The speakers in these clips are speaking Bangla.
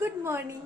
Good morning.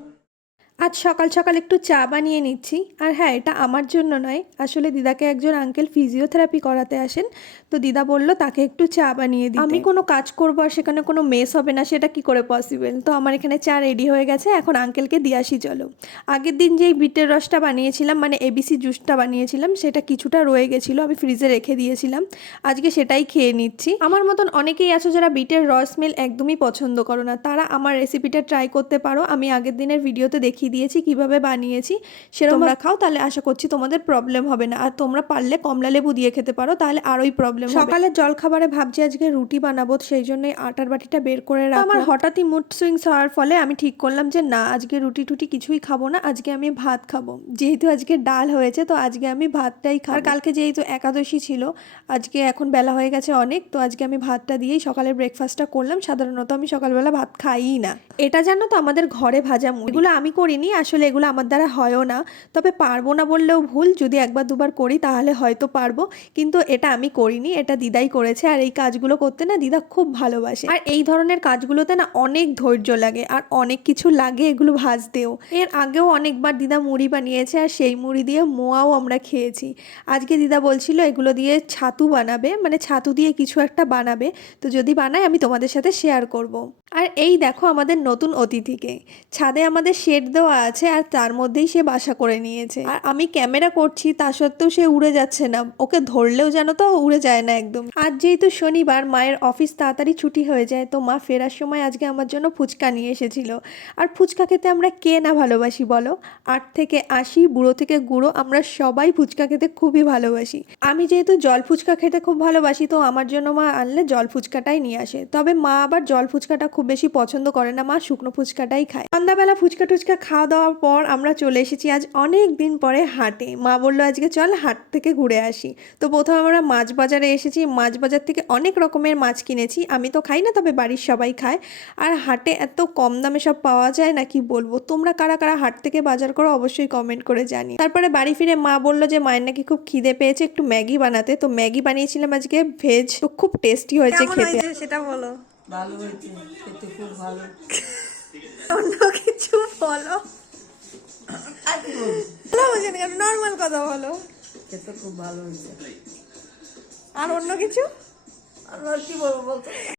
আজ সকাল সকাল একটু চা বানিয়ে নিচ্ছি। আর হ্যাঁ, এটা আমার জন্য নয়, আসলে দিদাকে একজন আঙ্কেল ফিজিওথেরাপি করাতে আসেন। তো দিদা বলল তাকে একটু চা বানিয়ে দিতে। আমি কোনো কাজ করবো আর সেখানে কোনো মেস হবে না, সেটা কি করে পসিবল? তো আমার এখানে চা রেডি হয়ে গেছে, এখন আঙ্কেলকে দিয়ে আসি চলো। আগের দিন যেই বিটের রসটা বানিয়েছিলাম, মানে এবিসি জুসটা বানিয়েছিলাম, সেটা কিছুটা রয়ে গেছিলো, আমি ফ্রিজে রেখে দিয়েছিলাম। আজকে সেটাই খেয়ে নিচ্ছি। আমার মতন অনেকেই আছো যারা বিটের রস স্মেল একদমই পছন্দ করো না, তারা আমার রেসিপিটা ট্রাই করতে পারো। আমি আগের দিনের ভিডিওতে দেখিয়ে দিয়েছি কিভাবে বানিয়েছি, সেরকম তোমরা খাও, তাহলে আশা করছি তোমাদের প্রবলেম হবে না। আর তোমরা পারলে কমলা লেবু দিয়ে খেতে পারো, তাহলে আরোই প্রবলেম হবে। সকালের জলখাবারে ভাবছি আজকে রুটি বানাবো, সেই জন্যই আটার বাটিটা বের করে রাখলাম। আমার হঠাৎই মুড সুইংস হওয়ার ফলে আমি ঠিক করলাম যে না, আজকে রুটি টুটি কিছুই খাবো না, আজকে আমি ভাত খাবো। যেহেতু আজকে ডাল হয়েছে, তো আজকে আমি ভাতটাই খাবো। আর কালকে যেহেতু একাদশী ছিল, আজকে এখন বেলা হয়ে গেছে অনেক, তো আজকে আমি ভাতটা দিয়েই সকালের ব্রেকফাস্টটা করলাম। সাধারণত আমি সকালবেলা ভাত খাইই না। এটা জানো তো, আমাদের ঘরে ভাজা মুড়ি, এগুলো আমি করিনি, আসলে এগুলো আমার দ্বারা হয়ও না। তবে পারবো না বললেও ভুল, যদি একবার দুবার করি তাহলে হয়তো পারবো, কিন্তু এটা আমি করিনি, এটা দিদাই করেছে। আর এই কাজগুলো করতে না দিদা খুব ভালোবাসে। আর এই ধরনের কাজগুলোতে না অনেক ধৈর্য লাগে আর অনেক কিছু লাগে এগুলো ভাজতেও। এর আগেও অনেকবার দিদা মুড়ি বানিয়েছে, আর সেই মুড়ি দিয়ে মোয়াও আমরা খেয়েছি। আজকে দিদা বলছিল এগুলো দিয়ে ছাতু বানাবে, মানে ছাতু দিয়ে কিছু একটা বানাবে। তো যদি বানায় আমি তোমাদের সাথে শেয়ার করব। আর এই দেখো আমাদের নতুন অতিথিকে, ছাদে আমাদের শেড দেওয়া আছে আর তার মধ্যেই সে বাসা করে নিয়েছে। আর আমি ক্যামেরা করছি, তা সত্ত্বেও সে উড়ে যাচ্ছে না, ওকে ধরলেও যেন তো উড়ে যায় না একদম। আজ যেহেতু শনিবার, মায়ের অফিস তাড়াতাড়ি ছুটি হয়ে যায়, তো মা ফেরার সময় আজকে আমার জন্য ফুচকা নিয়ে এসেছিল। আর ফুচকা খেতে আমরা কে না ভালোবাসি বলো? 8 থেকে 80, বুড়ো থেকে গুঁড়ো, আমরা সবাই ফুচকা খেতে খুবই ভালোবাসি। আমি যেহেতু জল ফুচকা খেতে খুব ভালোবাসি, তো আমার জন্য মা আনলে জল ফুচকাটাই নিয়ে আসে। তবে মা আবার জল ফুচকাটা খুব বেশি পছন্দ করে না, মা শুকনো ফুচকাটাই খায়। সন্ধ্যাবেলা ফুচকা টুচকা খাওয়া দাওয়ার পর আমরা চলে এসেছি আজ অনেক দিন পরে হাটে। মা বললো আজকে চল হাট থেকে ঘুরে আসি। তো প্রথমে আমরা মাছ বাজারে এসেছি, মাছ বাজার থেকে অনেক রকমের মাছ কিনেছি। আমি তো খাই না, তবে বাড়ির সবাই খায়। আর হাটে এত কম দামে সব পাওয়া যায় না, কি বলবো। তোমরা কারা কারা হাট থেকে বাজার করো অবশ্যই কমেন্ট করে জানি। তারপরে বাড়ি ফিরে মা বললো যে মায়ের নাকি খুব খিদে পেয়েছে, একটু ম্যাগি বানাতে। তো ম্যাগি বানিয়েছিলাম আজকে ভেজ, তো খুব টেস্টি হয়েছে খেতে। সেটা বলো। ভালো হয়েছে, খেতে খুব ভালো। অন্য কিছু বলো, নর্মাল কথা বলো। খেতে খুব ভালো হয়েছে। আর অন্য কিছু আর কি বলবো বলতো?